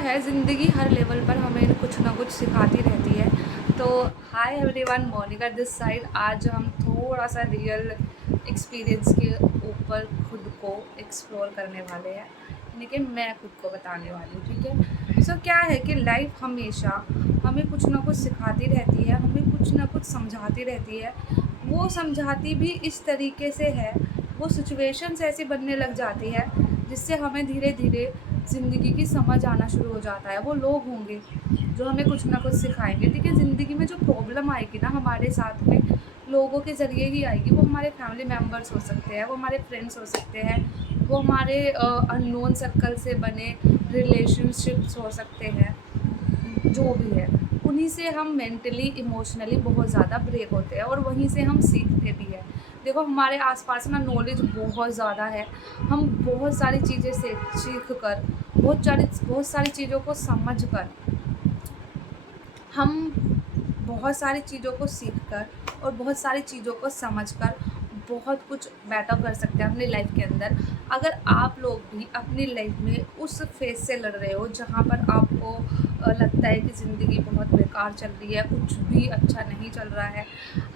है, ज़िंदगी हर लेवल पर हमें कुछ ना कुछ सिखाती रहती है। तो hi everyone, Monika this side. आज हम थोड़ा सा रियल एक्सपीरियंस के ऊपर खुद को एक्सप्लोर करने वाले हैं, यानी कि मैं खुद को बताने वाली हूँ, ठीक है। सो क्या है कि लाइफ हमेशा हमें कुछ ना कुछ सिखाती रहती है, हमें कुछ ना कुछ समझाती रहती है। वो समझाती भी इस तरीके से है, वो सिचुएशंस ऐसी बनने लग जाती है जिससे हमें धीरे धीरे ज़िंदगी की समझ आना शुरू हो जाता है। वो लोग होंगे जो हमें कुछ ना कुछ सिखाएँगे। देखिए, ज़िंदगी में जो प्रॉब्लम आएगी ना हमारे साथ में, लोगों के ज़रिए ही आएगी। वो हमारे फैमिली मेंबर्स हो सकते हैं, वो हमारे फ्रेंड्स हो सकते हैं, वो हमारे अननोन सर्कल से बने रिलेशनशिप्स हो सकते हैं। जो भी है, उन्हीं से हम मेंटली, इमोशनली बहुत ज़्यादा ब्रेक होते हैं और वहीं से हम सीखते भी हैं। देखो, हमारे आस-पास ना नॉलेज बहुत ज़्यादा है। हम बहुत सारी चीज़ें से सीख कर, बहुत सारी चीज़ों को समझ कर, हम बहुत सारी चीज़ों को सीख कर और बहुत सारी चीज़ों को समझ कर बहुत कुछ बेटर कर सकते हैं अपनी लाइफ के अंदर। अगर आप लोग भी अपनी लाइफ में उस फेज़ से लड़ रहे हो जहाँ पर आपको लगता है कि ज़िंदगी बहुत बेकार चल रही है, कुछ भी अच्छा नहीं चल रहा है,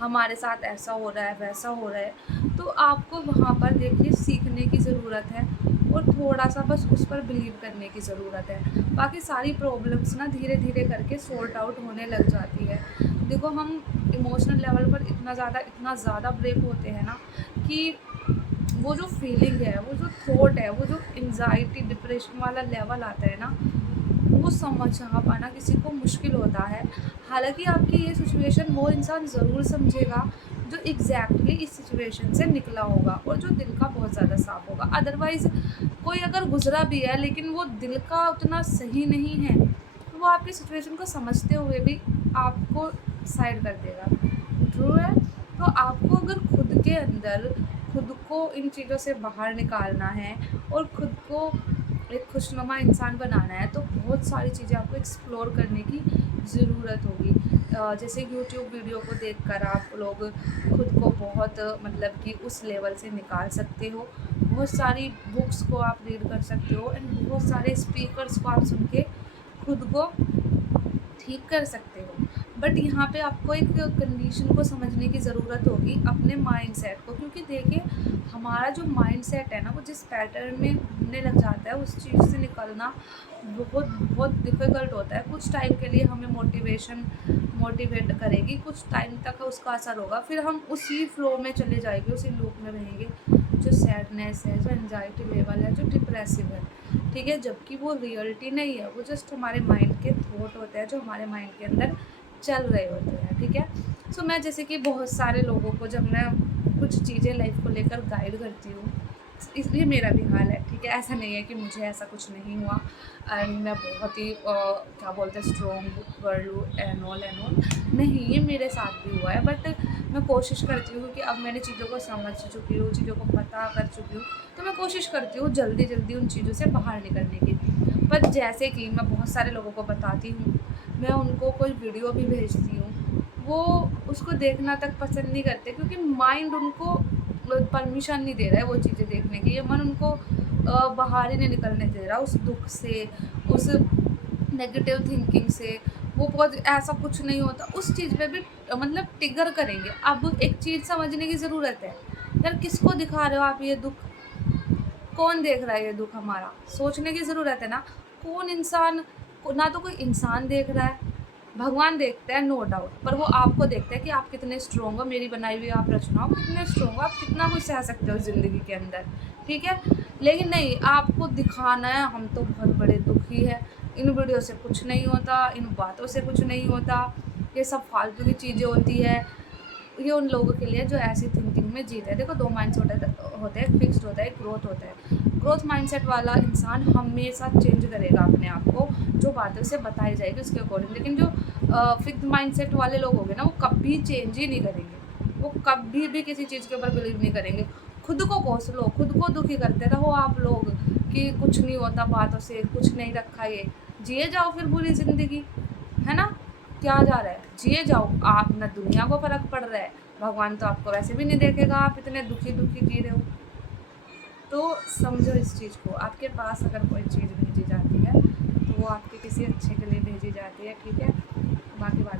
हमारे साथ ऐसा हो रहा है, वैसा हो रहा है, तो आपको वहाँ पर देखिए सीखने की ज़रूरत है और थोड़ा-सा बस उस पर बिलीव करने की ज़रूरत है। बाकी सारी प्रॉब्लम्स ना धीरे-धीरे करके सॉर्ट आउट होने लग जाती है। देखो, हम इमोशनल लेवल पर इतना ज़्यादा ब्रेक होते हैं ना कि वो जो फीलिंग है, वो जो थॉट है, वो जो एंग्ज़ायटी, डिप्रेशन वाला लेवल आता है ना, वो समझा पाना किसी को मुश्किल होता है। हालाँकि आपकी ये सिचुएशन वो इंसान ज़रूर समझेगा जो एग्ज़ैक्टली इस सिचुएशन से निकला होगा और जो दिल का बहुत ज़्यादा साफ़ होगा। अदरवाइज़ कोई अगर गुज़रा भी है लेकिन वो दिल का उतना सही नहीं है, तो वो आपकी सिचुएशन को समझते हुए भी आपको साइड कर देगा। ट्रू है? तो आपको अगर खुद के अंदर खुद को इन चीज़ों से बाहर निकालना है और खुद को एक खुशनुमा इंसान बनाना है, तो बहुत सारी चीज़ें आपको एक्सप्लोर करने की ज़रूरत होगी। जैसे यूट्यूब वीडियो को देखकर आप लोग खुद को बहुत मतलब कि उस लेवल से निकाल सकते हो। बहुत सारी बुक्स को आप रीड कर सकते हो एंड बहुत सारे स्पीकर्स को आप सुन के खुद को ठीक कर सकते हो। बट यहाँ पे आपको एक कंडीशन को समझने की ज़रूरत होगी, अपने माइंडसेट को, क्योंकि देखिए हमारा जो माइंडसेट है ना, वो जिस पैटर्न में घूमने लग जाता है उस चीज़ से निकलना बहुत बहुत डिफ़िकल्ट होता है। कुछ टाइम के लिए हमें मोटिवेट करेगी, कुछ टाइम तक उसका असर होगा, फिर हम उसी फ्लो में चले जाएंगे, उसी लूप में रहेंगे। जो सैडनेस है, जो एंजाइटी लेवल है, जो डिप्रेसिव है, ठीक है, जबकि वो रियलिटी नहीं है, वो जस्ट हमारे माइंड के थॉट होते हैं जो हमारे माइंड के अंदर चल रहे होते हैं, ठीक है। सो मैं जैसे कि बहुत सारे लोगों को जब मैं कुछ चीज़ें लाइफ को लेकर गाइड करती हूँ, इसलिए मेरा भी हाल है, ठीक है। ऐसा नहीं है कि मुझे ऐसा कुछ नहीं हुआ एंड मैं बहुत ही क्या बोलते हैं स्ट्रॉन्ग गर्ल हूँ एंड ऑल, नहीं, ये मेरे साथ भी हुआ है। बट मैं कोशिश करती हूँ कि अब मैंने चीज़ों को समझ चुकी हूँ, चीज़ों को पता कर चुकी हूँ, तो मैं कोशिश करती हूँ जल्दी जल्दी उन चीज़ों से बाहर निकलने की। पर जैसे कि मैं बहुत सारे लोगों को बताती हूँ, मैं उनको कोई वीडियो भी भेजती हूँ, वो उसको देखना तक पसंद नहीं करते, क्योंकि माइंड उनको परमिशन नहीं दे रहा है वो चीज़ें देखने की। ये मन उनको बाहर ही नहीं निकलने दे रहा उस दुःख से, उस नेगेटिव थिंकिंग से। वो बहुत ऐसा कुछ नहीं होता, उस चीज़ पे भी मतलब ट्रिगर करेंगे। अब एक चीज़ समझने की ज़रूरत है, यार किसको दिखा रहे हो आप ये दुःख? कौन देख रहा है ये दुःख हमारा? सोचने की ज़रूरत है ना। कौन इंसान को, ना तो कोई इंसान देख रहा है, भगवान देखते हैं नो डाउट, पर वो आपको देखते हैं कि आप कितने स्ट्रॉन्ग हो, मेरी बनाई हुई आप रचना हो, कितने स्ट्रॉन्ग हो, आप कितना कुछ सह सकते हो ज़िंदगी के अंदर, ठीक है? लेकिन नहीं, आपको दिखाना है हम तो बहुत बड़े दुखी हैं, इन वीडियो से कुछ नहीं होता, इन बातों से कुछ नहीं होता, ये सब फालतू की चीज़ें होती है। ये उन लोगों के लिए जो ऐसी थिंकिंग में जीते हैं। देखो, 2 माइंडसेट होते हैं, एक फिक्स्ड होता है, एक ग्रोथ होता है। ग्रोथ माइंडसेट वाला इंसान हमेशा चेंज करेगा अपने आप को, जो बातें उसे बताई जाएगी उसके अकॉर्डिंग। लेकिन जो फिक्स्ड माइंडसेट वाले लोग होंगे ना, वो कभी चेंज ही नहीं करेंगे। वो कभी भी किसी चीज़ के ऊपर बिलीव नहीं करेंगे। खुद को कोस लो, खुद को दुखी करते रहो आप लोग कि कुछ नहीं होता बातों से, कुछ नहीं रखा ये। जिए जाओ फिर पूरी ज़िंदगी, है ना? क्या जा रहा है? जिए जाओ, आप ना दुनिया को फ़र्क पड़ रहा है, भगवान तो आपको वैसे भी नहीं देखेगा, आप इतने दुखी-दुखी जी रहे हो। तो समझो इस चीज़ को, आपके पास अगर कोई चीज़ भेजी जाती है, तो वो आपके किसी अच्छे के लिए भेजी जाती है, ठीक है? बाकी बात